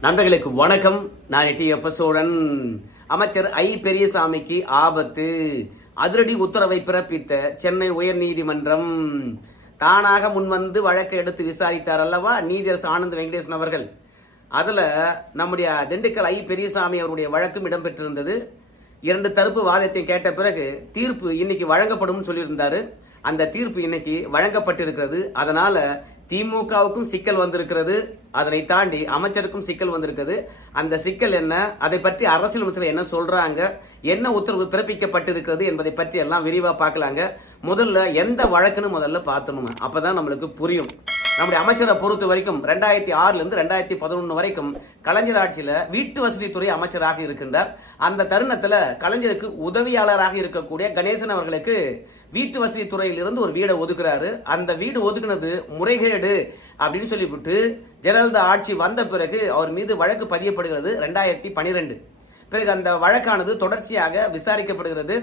நண்பர்களுக்கு வணக்கம். நான் டி எப்பசோழன் அமைச்சர் ஐ. பெரியசாமிக்கு ஆபத்து. அதிரடி உத்தரவை பிறப்பித்த சென்னை உயர்நீதிமன்றம் தானாக முன்வந்து வழக்கை எடுத்து விசாரித்தார் அல்லவா? நீதியரசு ஆனந்த் வெங்கடேசன் அவர்கள். அதில் நம்முடைய திண்டுக்கல் ஐ. பெரியசாமி அவருடைய வழக்கும் இடம்பெற்றிருந்தது. இரண்டு தரப்பு வாதத்தை கேட்ட பிறகு தீர்ப்பு இன்னைக்கு வழங்கப்படும் சொல்லியிருந்தார். அந்த தீர்ப்பு இன்னைக்கு வழங்கப்பட்டிருக்கிறது. அதனால் திமுகவுக்கும் சிக்கல் வந்திருக்கிறது. அதனை தாண்டி அமைச்சருக்கும் சிக்கல் வந்திருக்கிறது. அந்த சிக்கல் என்ன? அதை பற்றி அரசியல் அமைச்சர் என்ன சொல்றாங்க? என்ன உத்தரவு பிறப்பிக்கப்பட்டிருக்கிறது என்பதை பற்றி எல்லாம் விரிவாக பார்க்கலாங்க. முதல்ல எந்த வழக்குன்னு முதல்ல பார்த்தும அப்போ தான் நம்மளுக்கு புரியும். நம்முடைய அமைச்சரை பொறுத்த வரைக்கும் ரெண்டாயிரத்தி ஆறுலேருந்து ரெண்டாயிரத்தி பதினொன்று வரைக்கும் கலைஞர் ஆட்சியில் வீட்டு வசதித்துறை அமைச்சராக இருக்கின்றார். அந்த தருணத்தில் கலைஞருக்கு உதவியாளராக இருக்கக்கூடிய கணேசன் அவர்களுக்கு வீட்டு வசதி துறையிலிருந்து ஒரு வீடை ஒதுக்குறாரு. அந்த வீடு ஒதுக்குனது முறைகேடு அப்படின்னு சொல்லிவிட்டு ஜெயலலிதா ஆட்சி வந்த பிறகு அவர் மீது வழக்கு பதியப்படுகிறது ரெண்டாயிரத்தி பனிரெண்டு. பிறகு அந்த வழக்கானது தொடர்ச்சியாக விசாரிக்கப்படுகிறது.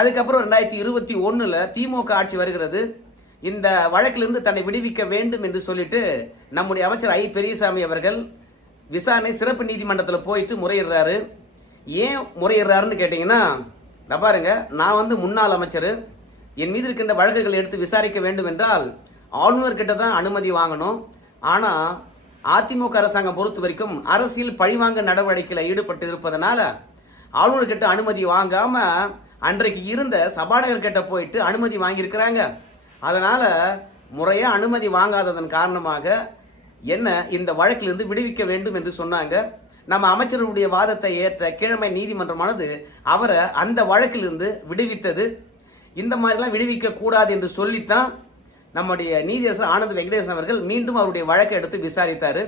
அதுக்கப்புறம் ரெண்டாயிரத்தி இருபத்தி ஒன்றில் திமுக ஆட்சி வருகிறது. இந்த வழக்கிலிருந்து தன்னை விடுவிக்க வேண்டும் என்று சொல்லிட்டு நம்முடைய அமைச்சர் ஐ பெரியசாமி அவர்கள் விசாரணை சிறப்பு நீதிமன்றத்தில் போயிட்டு முறையிடுறாரு. ஏன் முறையிடுறாருன்னு கேட்டிங்கன்னா நான் பாருங்க நான் வந்து முன்னாள் அமைச்சர். என் மீது இருக்கின்ற வழக்குகள் எடுத்து விசாரிக்க வேண்டும் என்றால் ஆளுநர்கிட்ட தான் அனுமதி வாங்கணும். ஆனால் அதிமுக அரசாங்கம் பொறுத்த வரைக்கும் அரசியல் பழிவாங்க நடவடிக்கையில் ஈடுபட்டு இருப்பதனால ஆளுநர்கிட்ட அனுமதி வாங்காம அன்றைக்கு இருந்த சபாநாயகர் கிட்ட போயிட்டு அனுமதி வாங்கியிருக்கிறாங்க. அதனால் முறையாக அனுமதி வாங்காததன் காரணமாக என்ன இந்த வழக்கிலிருந்து விடுவிக்க வேண்டும் என்று சொன்னாங்க. நம்ம அமைச்சருடைய வாதத்தை ஏற்ற கீழமை நீதிமன்றமானது அவரை அந்த வழக்கிலிருந்து விடுவித்தது. இந்த மாதிரிலாம் விடுவிக்க கூடாது என்று சொல்லித்தான் நம்முடைய நீதியரசர் ஆனந்த் வெங்கடேசன் அவர்கள் மீண்டும் அவருடைய வழக்கை எடுத்து விசாரித்தார்.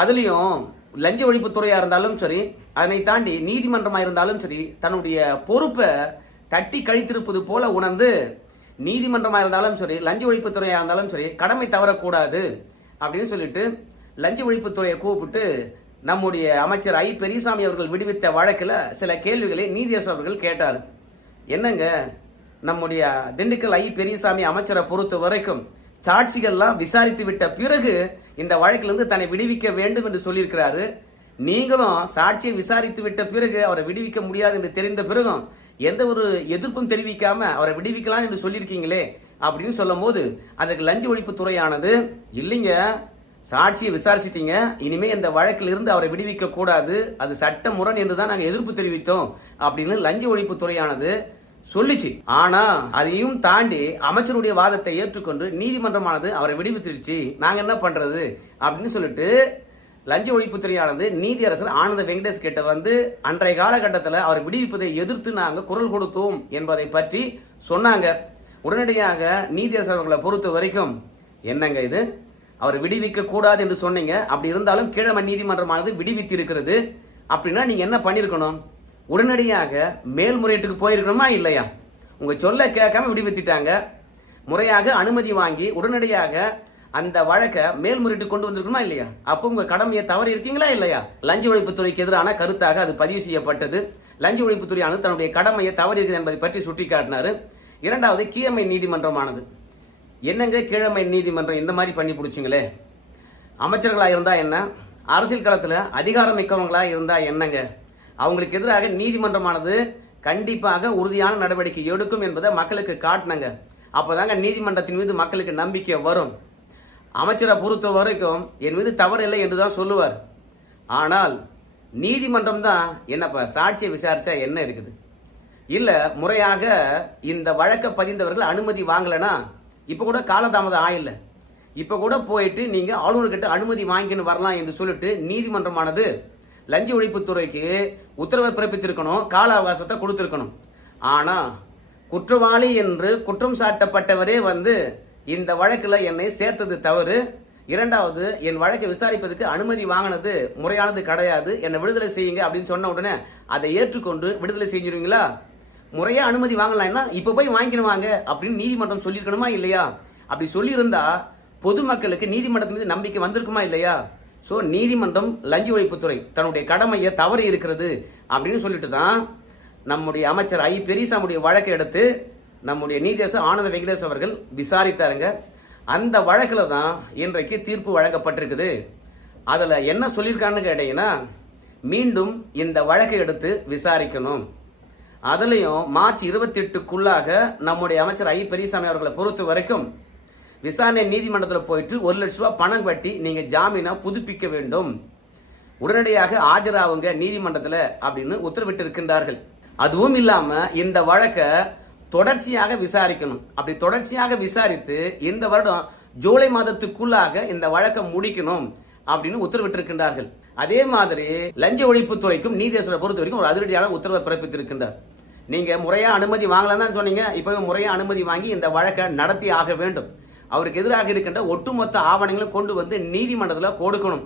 அதுலேயும் லஞ்ச ஒழிப்புத்துறையாக இருந்தாலும் சரி அதனை தாண்டி நீதிமன்றமாக இருந்தாலும் சரி தன்னுடைய பொறுப்பை தட்டி கழித்திருப்பது போல உணர்ந்து நீதிமன்றமாக இருந்தாலும் சரி லஞ்ச ஒழிப்புத்துறையாக இருந்தாலும் சரி கடமை தவறக்கூடாது அப்படின்னு சொல்லிட்டு லஞ்ச ஒழிப்புத்துறையை கூப்பிட்டு நம்முடைய அமைச்சர் ஐ பெரியசாமி அவர்கள் விடுவித்த வழக்கில் சில கேள்விகளை நீதியரசர் அவர்கள் கேட்டார். என்னங்க நம்முடைய திண்டுக்கல் ஐ பெரியசாமி அமைச்சரை பொறுத்த வரைக்கும் சாட்சிகள்லாம் விசாரித்து விட்ட பிறகு இந்த வழக்கிலிருந்து தன்னை விடுவிக்க வேண்டும் என்று சொல்லியிருக்கிறாரு. நீங்களும் சாட்சியை விசாரித்து விட்ட பிறகு அவரை விடுவிக்க முடியாது என்று தெரிந்த பிறகும் எந்த ஒரு எதிர்ப்பும் தெரிவிக்காம அவரை விடுவிக்கலாம் என்று சொல்லியிருக்கீங்களே அப்படின்னு சொல்லும் போது அதற்கு லஞ்ச ஒழிப்பு துறையானது இல்லைங்க சாட்சியை விசாரிச்சிட்டீங்க இனிமே இந்த வழக்கில் இருந்து அவரை விடுவிக்க கூடாது அது சட்ட முரண் என்று தான் நாங்கள் எதிர்ப்பு தெரிவித்தோம் அப்படின்னு லஞ்ச ஒழிப்பு துறையானது சொல்லிச்சு. ஆனா அதையும் தாண்டி அமைச்சருடைய வாதத்தை ஏற்றுக்கொண்டு நீதிமன்றமானது அவரை விடுவித்துருச்சு. நாங்க என்ன பண்றது? அப்படின்னு சொல்லிட்டு லஞ்ச ஒழிப்புத்துறையானது நீதியரசர் ஆனந்த வெங்கடேஷ் கிட்ட வந்து அன்றைய காலகட்டத்தில் அவர் விடுவிப்பதை எதிர்த்து நாங்கள் குரல் கொடுத்தோம் என்பதை பற்றி சொன்னாங்க. உடனடியாக நீதியரசர் அவர்களை பொறுத்த வரைக்கும் என்னங்க இது? அவர் விடுவிக்க கூடாது என்று சொன்னீங்க. அப்படி இருந்தாலும் கீழமை நீதிமன்றமானது விடுவித்திருக்கிறது. அப்படின்னா நீங்க என்ன பண்ணிருக்கணும்? உடனடியாக மேல்முறையீட்டுக்கு போயிருக்கணுமா இல்லையா? உங்க சொல்ல கேட்காம விடுவித்திட்டாங்க. முறையாக அனுமதி வாங்கி உடனடியாக அந்த வழக்கை மேல்முறையீட்டு கொண்டு வந்திருக்கணுமா இல்லையா? அப்போ உங்க கடமையை தவறு இருக்கீங்களா இல்லையா? லஞ்ச ஒழிப்புத்துறைக்கு எதிரான கருத்தாக அது பதிவு செய்யப்பட்டது. லஞ்ச ஒழிப்புத்துறையானது தன்னுடைய கடமையை தவறி இருக்குது என்பதை பற்றி சுட்டிக்காட்டினாரு. இரண்டாவது கீழமை நீதிமன்றமானது. என்னங்க கீழமை நீதிமன்றம் இந்த மாதிரி பண்ணி பிடிச்சிங்களே? அமைச்சர்களாக இருந்தால் என்ன? அரசியல் களத்தில் அதிகாரம் மிக்கவங்களாக இருந்தால் என்னங்க? அவங்களுக்கு எதிராக நீதிமன்றமானது கண்டிப்பாக உறுதியான நடவடிக்கை எடுக்கும் என்பதை மக்களுக்கு காட்டினங்க. அப்போதாங்க நீதிமன்றத்தின் மீது மக்களுக்கு நம்பிக்கை வரும். அமைச்சரை பொறுத்த வரைக்கும் என் மீது தவறு இல்லை என்று தான் சொல்லுவார். ஆனால் நீதிமன்றம் தான் என்னப்பா சாட்சியை விசாரிச்சா என்ன இருக்குது? இல்லை முறையாக இந்த வழக்கை பதிந்தவர்கள் அனுமதி வாங்கலைன்னா இப்போ கூட காலதாமதம் ஆயில்ல. இப்போ கூட போயிட்டு நீங்கள் ஆளுநர்கிட்ட அனுமதி வாங்கின்னு வரலாம் என்று சொல்லிட்டு நீதிமன்றமானது லஞ்ச ஒழிப்புத்துறைக்கு உத்தரவை பிறப்பித்திருக்கணும் கால அவகாசத்தை கொடுத்துருக்கணும். ஆனால் குற்றவாளி என்று குற்றம் சாட்டப்பட்டவரே வந்து இந்த வழக்கில் என்னை சேர்த்தது தவறு. இரண்டாவது என் வழக்கை விசாரிப்பதற்கு அனுமதி வாங்கினது முறையானது கிடையாது. என்னை விடுதலை செய்யுங்க அப்படின்னு சொன்ன உடனே அதை ஏற்றுக்கொண்டு விடுதலை செஞ்சிருவீங்களா? முறையாக அனுமதி வாங்கலாம்னா இப்போ போய் வாங்கிடுவாங்க அப்படின்னு நீதிமன்றம் சொல்லியிருக்கணுமா இல்லையா? அப்படி சொல்லியிருந்தா பொதுமக்களுக்கு நீதிமன்றத்தின் மீது நம்பிக்கை வந்திருக்குமா இல்லையா? ஸோ நீதிமன்றம் லஞ்ச ஒழிப்புத்துறை தன்னுடைய கடமையை தவறு இருக்கிறது அப்படின்னு சொல்லிட்டு தான் நம்முடைய அமைச்சர் ஐ பெரியசாமுடைய வழக்கை எடுத்து நம்முடைய நீதியரசர் ஆனந்த வெங்கடேஷ் அவர்கள் விசாரித்தாருங்க. அந்த வழக்கில் தான் இன்றைக்கு தீர்ப்பு வழங்கப்பட்டிருக்குது. அதில் என்ன சொல்லியிருக்கான்னு கேட்டீங்கன்னா மீண்டும் இந்த வழக்கை எடுத்து விசாரிக்கணும். அதுலேயும் மார்ச் இருபத்தி எட்டுக்குள்ளாக நம்முடைய அமைச்சர் ஐ பெரியசாமி அவர்களை பொறுத்த வரைக்கும் விசாரணை நீதிமன்றத்தில் போயிட்டு ஒரு லட்ச ரூபா பணம் கட்டி நீங்கள் ஜாமீனை புதுப்பிக்க வேண்டும். உடனடியாக ஆஜராகுங்க நீதிமன்றத்தில் அப்படின்னு உத்தரவிட்டு இருக்கின்றார்கள் அதுவும் இல்லாமல் இந்த வழக்கை தொடர்ச்சியாக விசாரிக்கணும். அப்படி தொடர்ச்சியாக விசாரித்து இந்த வருடம் ஜூலை மாதத்துக்குள்ளாக இந்த வழக்கை முடிக்கணும் அப்படின்னு உத்தரவிட்டிருக்கின்றார்கள். அதே மாதிரி லஞ்ச ஒழிப்பு துறைக்கும் நீதியரசரை பொறுத்த வரைக்கும் ஒரு அதிரடியான உத்தரவை பிறப்பித்திருக்கின்றார். நீங்க முறையா அனுமதி வாங்கலாம் தான் சொன்னீங்க. இப்பவே முறையா அனுமதி வாங்கி இந்த வழக்கை நடத்தி ஆக வேண்டும். அவருக்கு எதிராக இருக்கின்ற ஒட்டுமொத்த ஆவணங்களை கொண்டு வந்து நீதிமன்றத்தில் கொடுக்கணும்.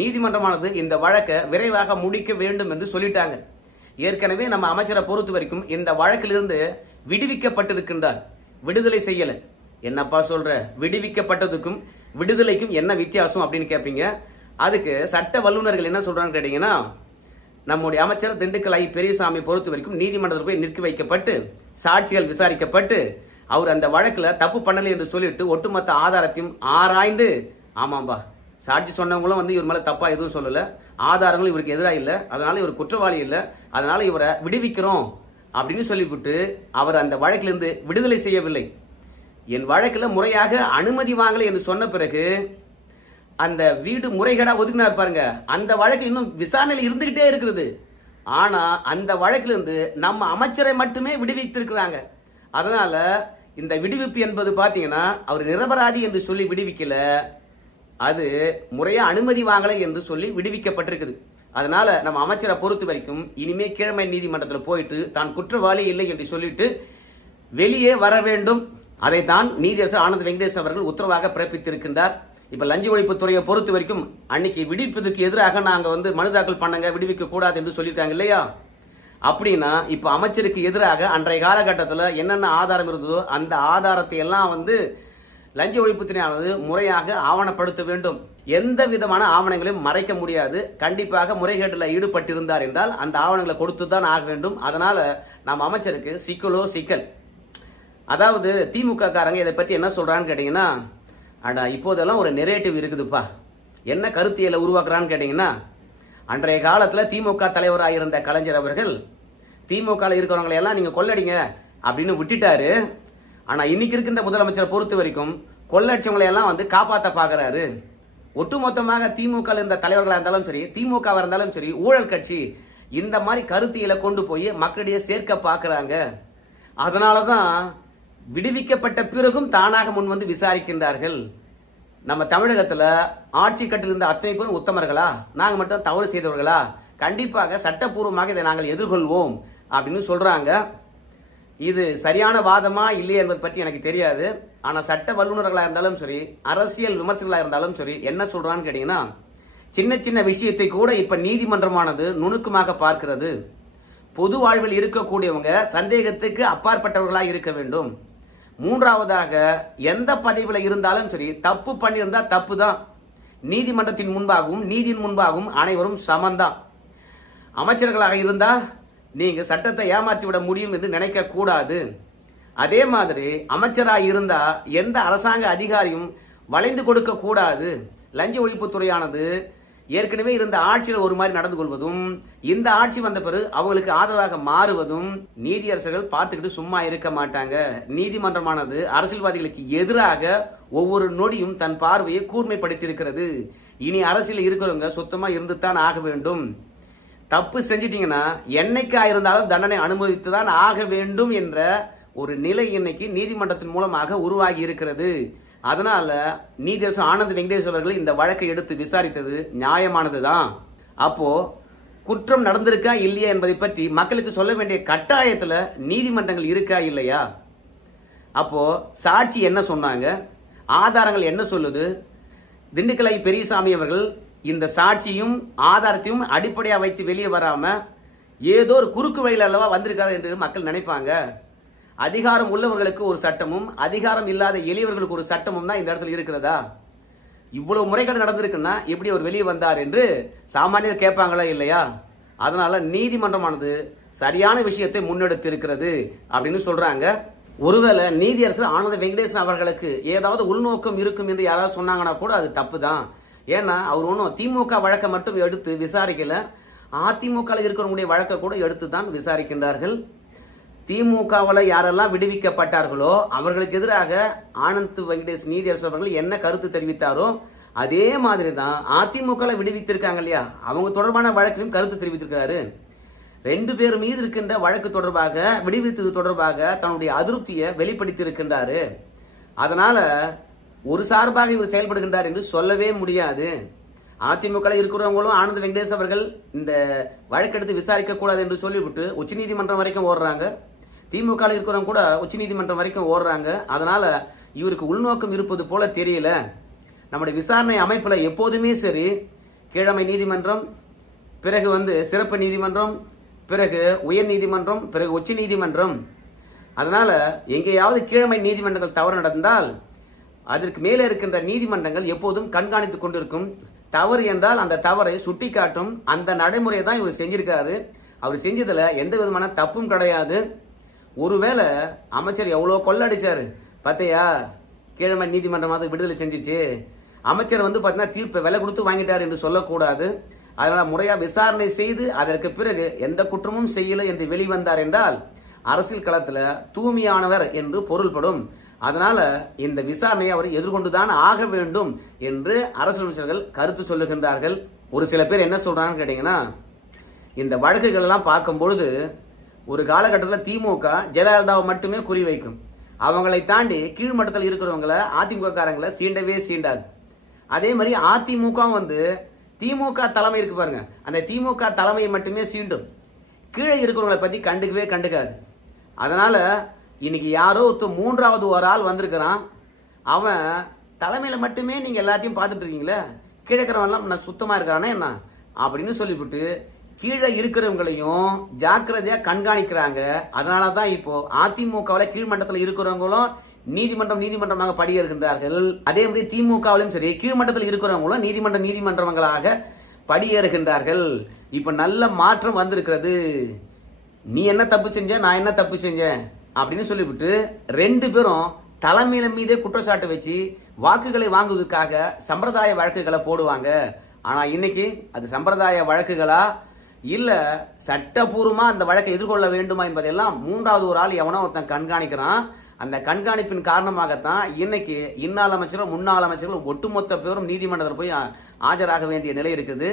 நீதிமன்றமானது இந்த வழக்கை விரைவாக முடிக்க வேண்டும் என்று சொல்லிட்டாங்க. ஏற்கனவே நம்ம அமைச்சரை பொறுத்த வரைக்கும் இந்த வழக்கிலிருந்து விடுவிக்கப்பட்டிருக்கின்றார். விடுதலை செய்யல. என்னப்பா சொல்ற? விடுவிக்கப்பட்டதுக்கும் விடுதலைக்கும் என்ன வித்தியாசம் அப்படின்னு கேட்பீங்க அதுக்கு சட்ட வல்லுநர்கள் என்ன சொல்றாங்க கேட்டீங்கன்னா நம்முடைய அமைச்சர் திண்டுக்கல் ஐ பெரியசாமி பொறுத்த வரைக்கும் நீதிமன்றத்தில் போய் நிற்க வைக்கப்பட்டு சாட்சிகள் விசாரிக்கப்பட்டு அவர் அந்த வழக்கில் தப்பு பண்ணலை என்று சொல்லிட்டு ஒட்டுமொத்த ஆதாரத்தையும் ஆராய்ந்து ஆமாம்பா சாட்சி சொன்னவங்களும் வந்து இவர் மேலே தப்பாக எதுவும் சொல்லலை. ஆதாரங்களும் இவருக்கு எதிராக இல்லை. அதனால இவர் குற்றவாளி இல்லை. அதனால இவரை விடுவிக்கிறோம். அப்படின்னு சொல்லிவிட்டு அவர் அந்த வழக்கிலிருந்து விடுதலை செய்யவில்லை. என் வழக்கில் முறையாக அனுமதி வாங்கலை என்று சொன்ன பிறகு அந்த வீடு முறைகேடாக ஒதுக்கினார் பாருங்க. அந்த வழக்கு இன்னும் விசாரணையில் இருந்துகிட்டே இருக்கிறது ஆனால் அந்த வழக்கிலிருந்து நம்ம அமைச்சரை மட்டுமே விடுவித்திருக்கிறாங்க. அதனால் இந்த விடுவிப்பு என்பது பார்த்தீங்கன்னா அவர் நிரபராதி என்று சொல்லி விடுவிக்கல. அது முறையாக அனுமதி வாங்கலை என்று சொல்லி விடுவிக்கப்பட்டிருக்குது. அதனால நம்ம அமைச்சரை பொறுத்த வரைக்கும் இனிமே கீழமை நீதிமன்றத்தில் போயிட்டு தான் குற்றவாளி இல்லை என்று சொல்லிட்டு வெளியே வர வேண்டும். அதைத்தான் நீதியரசர் ஆனந்த் வெங்கடேஷ் அவர்கள் உத்தரவாக பிறப்பித்திருக்கின்றார். இப்போ லஞ்ச ஒழிப்புத்துறையை பொறுத்த வரைக்கும் அன்னைக்கு விடுவிப்பதற்கு எதிராக நாங்கள் வந்து மனு தாக்கல் பண்ணுங்க விடுவிக்க கூடாது என்று சொல்லியிருக்காங்க இல்லையா? அப்படின்னா இப்போ அமைச்சருக்கு எதிராக அன்றைய காலகட்டத்தில் என்னென்ன ஆதாரம் இருந்ததோ அந்த ஆதாரத்தை எல்லாம் வந்து லஞ்ச ஒழிப்புத்துறையானது முறையாக ஆவணப்படுத்த வேண்டும். எந்த விதமான ஆவணங்களையும் மறைக்க முடியாது. கண்டிப்பாக முறைகேட்டில் ஈடுபட்டிருந்தார் என்றால் அந்த ஆவணங்களை கொடுத்து தான் ஆக வேண்டும். அதனால் நம்ம அமைச்சருக்கு சிக்கலோ சிக்கல். அதாவது திமுக காரங்க இதை பற்றி என்ன சொல்கிறான்னு கேட்டிங்கன்னா அண்டா இப்போதெல்லாம் ஒரு நெரேட்டிவ் இருக்குதுப்பா. என்ன கருத்தியலை உருவாக்குறான்னு கேட்டிங்கன்னா அன்றைய காலத்தில் திமுக தலைவராக இருந்த கலைஞர் அவர்கள் திமுகவில் இருக்கிறவங்களையெல்லாம் நீங்கள் கொள்ளடிங்க அப்படின்னு விட்டுட்டாரு. ஆனால் இன்னைக்கு இருக்கின்ற முதலமைச்சரை பொறுத்த வரைக்கும் கொள்ளடிச்சவங்களை எல்லாம் வந்து காப்பாற்ற பார்க்குறாரு ஒட்டுமொத்தமாக திமுக இருந்த தலைவர்களாக இருந்தாலும் சரி திமுகவாக இருந்தாலும் சரி ஊழல் கட்சி இந்த மாதிரி கருத்தியலை கொண்டு போய் மக்களிடையே சேர்க்க பார்க்குறாங்க அதனால தான் விடுவிக்கப்பட்ட பிறகும் தானாக முன் வந்து விசாரிக்கின்றார்கள். நம்ம தமிழகத்தில் ஆட்சி கட்டிலிருந்த அத்தனை பேரும் உத்தமர்களா? நாங்கள் மட்டும் தவறு செய்தவர்களா? கண்டிப்பாக சட்டப்பூர்வமாக இதை நாங்கள் எதிர்கொள்வோம் அப்படின்னு சொல்கிறாங்க இது சரியான வாதமா இல்லையா என்பது பற்றி எனக்கு தெரியாது. ஆனால் சட்ட வல்லுநர்களாக இருந்தாலும் சரி அரசியல் விமர்சகர்களாக இருந்தாலும் சரி என்ன சொல்கிறான்னு கேட்டிங்கன்னா சின்ன சின்ன விஷயத்தை கூட இப்போ நீதிமன்றமானது நுணுக்கமாக பார்க்கிறது. பொது வாழ்வில் இருக்கக்கூடியவங்க சந்தேகத்துக்கு அப்பாற்பட்டவர்களாக இருக்க வேண்டும். மூன்றாவதாக எந்த பதவியில் இருந்தாலும் சரி தப்பு பண்ணியிருந்தால் தப்பு தான் நீதிமன்றத்தின் முன்பாகவும் நீதியின் முன்பாகவும் அனைவரும் சமந்தான். அமைச்சர்களாக இருந்தால் நீங்கள் சட்டத்தை ஏமாற்றி விட முடியும் என்று நினைக்க கூடாது. அதே மாதிரி அமைச்சராக இருந்தால் எந்த அரசாங்க அதிகாரியும் வளைந்து கொடுக்கக்கூடாது லஞ்ச ஒழிப்புத்துறையானது ஏற்கனவே இருந்த ஆட்சியில் ஒரு மாதிரி நடந்து கொள்வதும் இந்த ஆட்சி வந்த பிறகு அவங்களுக்கு ஆதரவாக மாறுவதும் நீதியரசர்கள் பார்த்துக்கிட்டு சும்மா இருக்க மாட்டாங்க. நீதிமன்றமானது அரசியல்வாதிகளுக்கு எதிராக ஒவ்வொரு நொடியும் தன் பார்வையை கூர்மைப்படுத்தியிருக்கிறது. இனி அரசியல் இருக்கிறவங்க சுத்தமாக இருந்துத்தான் ஆக வேண்டும். தப்பு செஞ்சிட்டீங்கன்னா என்னைக்கா இருந்தாலும் தண்டனை அனுமதித்து தான் ஆக வேண்டும் என்ற ஒரு நிலை இன்னைக்கு நீதிமன்றத்தின் மூலமாக உருவாகி இருக்கிறது. அதனால நீதியரசர் ஆனந்த் வெங்கடேஷ் அவர்கள் இந்த வழக்கை எடுத்து விசாரித்தது நியாயமானது தான் அப்போ குற்றம் நடந்திருக்கா இல்லையா என்பதை பற்றி மக்களுக்கு சொல்ல வேண்டிய கட்டாயத்தில் நீதிமன்றங்கள் இருக்கா இல்லையா? அப்போ சாட்சி என்ன சொன்னாங்க? ஆதாரங்கள் என்ன சொல்லுது? திண்டுக்கலை பெரியசாமி அவர்கள் இந்த சாட்சியும் ஆதாரத்தையும் அடிப்படையா வைத்து வெளியே வராம ஏதோ ஒரு குறுக்கு வழியில் அல்லவா வந்திருக்காரு என்று மக்கள் நினைப்பாங்க. அதிகாரம் உள்ளவர்களுக்கு ஒரு சட்டமும் அதிகாரம் இல்லாத எளியவர்களுக்கு ஒரு சட்டமும் தான் இந்த இடத்துல இருக்கிறதா? இவ்வளவு முறைகள் நடந்திருக்குன்னா எப்படி அவர் வெளியே வந்தார் என்று சாமானியர் கேட்பாங்களா இல்லையா? அதனால நீதிமன்றமானது சரியான விஷயத்தை முன்னெடுத்து இருக்கிறது அப்படின்னு சொல்றாங்க. ஒருவேளை நீதியரசர் ஆனந்த வெங்கடேசன் அவர்களுக்கு ஏதாவது உள்நோக்கம் இருக்கும் என்று யாராவது சொன்னாங்கன்னா கூட அது தப்பு தான் ஏன்னா அவர் ஒன்றும் திமுக வழக்கை மட்டும் எடுத்து விசாரிக்கல. அதிமுகவில் இருக்கிறவங்களுடைய வழக்கை கூட எடுத்து தான் விசாரிக்கின்றார்கள். திமுகவில் யாரெல்லாம் விடுவிக்கப்பட்டார்களோ அவர்களுக்கு எதிராக ஆனந்த் வெங்கடேஷ் நீதியரசு அவர்கள் என்ன கருத்து தெரிவித்தாரோ அதே மாதிரி தான் அதிமுகவில் விடுவித்திருக்காங்க இல்லையா? அவங்க தொடர்பான வழக்கிலும் கருத்து தெரிவித்திருக்கிறாரு. ரெண்டு பேர் மீது இருக்கின்ற வழக்கு தொடர்பாக விடுவித்தது தொடர்பாக தன்னுடைய அதிருப்தியை வெளிப்படுத்தியிருக்கின்றாரு. அதனால ஒரு சார்பாக இவர் செயல்படுகின்றார் என்று சொல்லவே முடியாது. அதிமுக இருக்கிறவங்களும் ஆனந்த் வெங்கடேஷ் அவர்கள் இந்த வழக்கெடுத்து விசாரிக்க கூடாது என்று சொல்லிவிட்டு உச்சநீதிமன்றம் வரைக்கும் ஓடுறாங்க. திமுக இருக்கிறவங்க கூட உச்சநீதிமன்றம் வரைக்கும் ஓடுறாங்க. அதனால இவருக்கு உள்நோக்கம் இருப்பது போல தெரியல. நம்முடைய விசாரணை அமைப்பில் எப்போதுமே சரி. கீழமை நீதிமன்றம் பிறகு வந்து சிறப்பு நீதிமன்றம் பிறகு உயர் நீதிமன்றம் பிறகு உச்ச நீதிமன்றம் அதனால் எங்கேயாவது கீழமை நீதிமன்றங்கள் தவறு நடந்தால் அதற்கு மேலே இருக்கின்ற நீதிமன்றங்கள் எப்போதும் கண்காணித்து கொண்டிருக்கும். தவறு என்றால் அந்த தவறை சுட்டிக்காட்டும். அந்த நடைமுறையை தான் இவர் செஞ்சிருக்காரு. அவர் செஞ்சதில் எந்த விதமான தப்பும் கிடையாது. ஒருவேளை அமைச்சர் எவ்வளோ கொள்ளடிச்சார். பார்த்தியா கீழமை நீதிமன்றம் விடுதலை செஞ்சிச்சு. அமைச்சர் வந்து பார்த்தீங்கன்னா தீர்ப்பை விலை கொடுத்து வாங்கிட்டார் என்று சொல்லக்கூடாது. அதனால் முறையாக விசாரணை செய்து அதற்கு பிறகு எந்த குற்றமும் செய்யலை என்று வெளிவந்தார் என்றால் அரசியல் களத்தில் தூய்மையானவர் என்று பொருள்படும். அதனால் இந்த விசாரணையை அவர் எதிர்கொண்டுதான் ஆக வேண்டும் என்று அரசியல் அமைச்சர்கள் கருத்து சொல்லுகின்றார்கள். ஒரு சில பேர் என்ன சொல்கிறாங்கன்னு கேட்டிங்கன்னா இந்த வழக்குகளெல்லாம் பார்க்கும்பொழுது ஒரு காலகட்டத்தில் திமுக ஜெயலலிதாவை மட்டுமே குறிவைக்கும் அவங்களை தாண்டி கீழ்மட்டத்தில் இருக்கிறவங்கள அதிமுக காரங்களை சீண்டவே சீண்டாது. அதே மாதிரி அதிமுக வந்து திமுக தலைமை இருக்கு பாருங்க. அந்த திமுக தலைமையை மட்டுமே சீண்டும். கீழே இருக்கிறவங்களை பற்றி கண்டுக்கவே கண்டுக்காது. அதனால் இன்னைக்கு யாரோ ஒருத்தர் மூன்றாவது ஒரு ஆள் வந்திருக்கிறான். அவன் தலைமையில் மட்டுமே நீங்கள் எல்லாத்தையும் பார்த்துட்டு இருக்கீங்களே? கீழே இருக்கிறவன்லாம் நான் சுத்தமாக இருக்கிறானே என்ன? அப்படின்னு சொல்லிவிட்டு கீழே இருக்கிறவங்களையும் ஜாக்கிரதையாக கண்காணிக்கிறாங்க. அதனால தான் இப்போ அதிமுகவில் கீழ்மட்டத்தில் இருக்கிறவங்களும் நீதிமன்றம் நீதிமன்றமாக படியேறுகின்றார்கள். அதே மாதிரி திமுகவிலும் சரி கீழ்மட்டத்தில் இருக்கிறவங்களும் நீதிமன்ற நீதிமன்றங்களாக படியேறுகின்றார்கள். இப்போ நல்ல மாற்றம் வந்திருக்கிறது. நீ என்ன தப்பு செஞ்ச? நான் என்ன தப்பு செஞ்சேன்? அப்படின்னு சொல்லிவிட்டு ரெண்டு பேரும் தலைமையில மீதே குற்றச்சாட்டு வச்சு வாக்குகளை வாங்குவதற்காக சம்பிரதாய வழக்குகளை போடுவாங்க. ஆனால் இன்னைக்கு அது சம்பிரதாய வழக்குகளா? இல்லை சட்டபூர்வமாக அந்த வழக்கை எதிர்கொள்ள வேண்டுமா என்பதெல்லாம் மூன்றாவது ஒரு ஆள் எவனோ ஒருத்தன் கண்காணிக்கிறான். அந்த கண்காணிப்பின் காரணமாகத்தான் இன்னைக்கு இன்னாள் அமைச்சரும் முன்னாள் அமைச்சர்களும் ஒட்டுமொத்த பேரும் நீதிமன்றத்தில் போய் ஆஜராக வேண்டிய நிலை இருக்குது.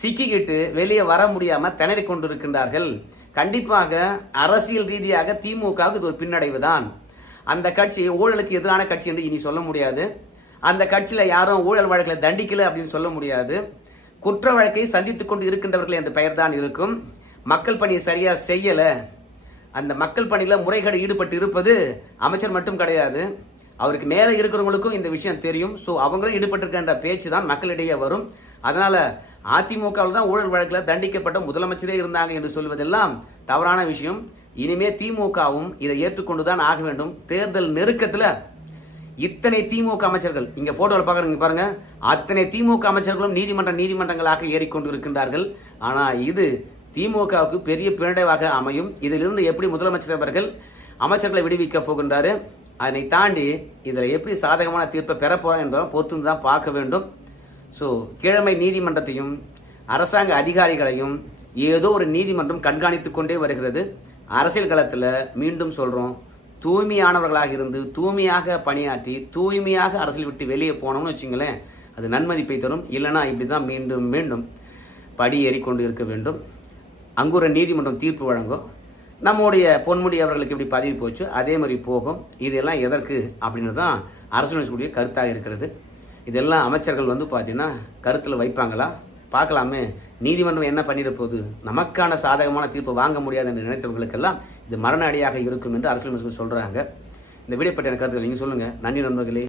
சிக்கிக்கிட்டு வெளியே வர முடியாமல் திணறிக் கொண்டிருக்கின்றார்கள். கண்டிப்பாக அரசியல் ரீதியாக திமுகவுக்கு இது ஒரு பின்னடைவு தான் அந்த கட்சி ஊழலுக்கு எதிரான கட்சி என்று இனி சொல்ல முடியாது. அந்த கட்சியில் யாரும் ஊழல் வழக்கில் தண்டிக்கல அப்படின்னு சொல்ல முடியாது. குற்ற வழக்கை சந்தித்துக் கொண்டு இருக்கின்றவர்கள் என்ற பெயர் தான் இருக்கும். மக்கள் பணியை சரியாக செய்யலை. அந்த மக்கள் பணியில் முறைகேடு ஈடுபட்டு இருப்பது அமைச்சர் மட்டும் கிடையாது. அவருக்கு மேலே இருக்கிறவங்களுக்கும் இந்த விஷயம் தெரியும். ஸோ அவங்களும் ஈடுபட்டிருக்கின்ற பேச்சு தான் மக்களிடையே வரும். அதனால் அதிமுகவில் தான் ஊழல் வழக்கில் தண்டிக்கப்பட்ட முதலமைச்சரே இருந்தாங்க என்று சொல்வதெல்லாம் தவறான விஷயம். இனிமே திமுகவும் இதை ஏற்றுக்கொண்டுதான் ஆக வேண்டும். தேர்தல் நெருக்கத்தில் இத்தனை திமுக அமைச்சர்கள் இங்க போட்டோவில் பார்க்குறீங்க பாருங்க அத்தனை திமுக அமைச்சர்களும் நீதிமன்ற நீதிமன்றங்களாக ஏறிக்கொண்டு இருக்கின்றார்கள் ஆனால் இது திமுகவுக்கு பெரிய பின்னடைவாக அமையும். இதிலிருந்து எப்படி முதலமைச்சர் அவர்கள் அமைச்சர்களை விடுவிக்க போகின்றாரு அதனை தாண்டி இதில் எப்படி சாதகமான தீர்ப்பை பெற என்பதை பொறுத்து தான் பார்க்க வேண்டும். ஸோ கிழமை நீதிமன்றத்தையும் அரசாங்க அதிகாரிகளையும் ஏதோ ஒரு நீதிமன்றம் கண்காணித்து கொண்டே வருகிறது. அரசியல் களத்தில் மீண்டும் சொல்கிறோம் தூய்மையானவர்களாக இருந்து தூய்மையாக பணியாற்றி தூய்மையாக அரசியல் விட்டு வெளியே போனோம்னு வச்சுங்களேன் அது நன்மதிப்பை தரும். இல்லைனா இப்படி தான் மீண்டும் மீண்டும் படி ஏறிக்கொண்டு இருக்க வேண்டும். அங்கு ஒரு நீதிமன்றம் தீர்ப்பு வழங்கும். நம்முடைய பொன்முடி அவர்களுக்கு எப்படி பதவி போச்சு அதே மாதிரி போகும். இதெல்லாம் எதற்கு? அப்படின்னு தான் அரசு கருத்தாக இருக்கிறது. இதெல்லாம் அமைச்சர்கள் வந்து பார்த்தீங்கன்னா கருத்தில் வைப்பாங்களா? பார்க்கலாமே. நீதிமன்றம் என்ன பண்ணிட போகுது? நமக்கான சாதகமான தீர்ப்பு வாங்க முடியாது என்று நினைத்தவர்களுக்கெல்லாம் இது மரண அடியாக இருக்கும் என்று அரசியல் அமைச்சர்கள் இந்த வீடியோ பற்றிய கருத்துக்கள் நீங்கள் சொல்லுங்கள் நன்றி நண்பர்களே.